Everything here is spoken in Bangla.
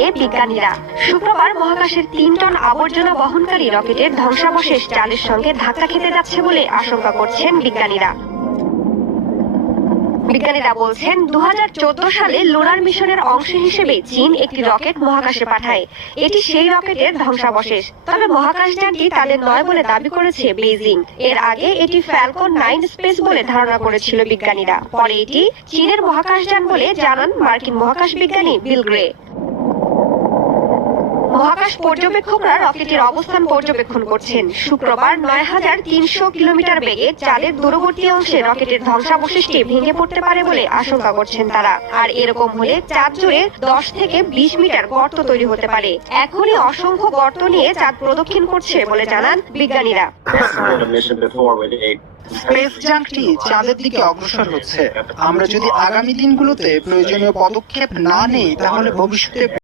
এ বিজ্ঞানীরা শুক্রবার মহাকাশের ৩ টন আবর্জনা বহনকারী রকেটের ধ্বংসাবশেষ চালের সঙ্গে ধাক্কা খেতে যাচ্ছে বলে আশঙ্কা করছেন বিজ্ঞানীরা বলছেন ২০১৪ সালে লুনার মিশনের অংশ হিসেবে চীন একটি রকেট মহাকাশে পাঠায়। এটি সেই রকেটের ধ্বংসাবশেষ। তবে মহাকাশযানটি তাদের নয় বলে দাবি করেছে বেইজিং। এর আগে এটি ফ্যালকন 9 স্পেস বলে ধারণা করেছিল বিজ্ঞানীরা। পরে এটি চীনের মহাকাশযান বলে জানান মার্কিন মহাকাশ বিজ্ঞানী বিল গ্রে। মহাকাশ পর্যবেক্ষকরা রকেটের অবস্থান পর্যবেক্ষণ করছেন। শুক্রবার ৯,৩০০ কিলোমিটার বেগে চাঁদের দূরবর্তী অংশে রকেটের ধ্বংসাবশেষটি ভেঙে পড়তে পারে বলে আশঙ্কা করছেন তারা। আর এরকম হলে চাঁদ জুড়ে 10 থেকে 20 মিটার গর্ত তৈরি হতে পারে। এখনই অসংখ্য গর্ত নিয়ে চাঁদ প্রদক্ষিণ করছে বলে জানান বিজ্ঞানীরা। স্পেস জাঙ্কটি চাঁদের দিকে অগ্রসর হচ্ছে। আমরা যদি আগামী দিনগুলোতে প্রয়োজনীয় পদক্ষেপ না নেই তাহলে ভবিষ্যতে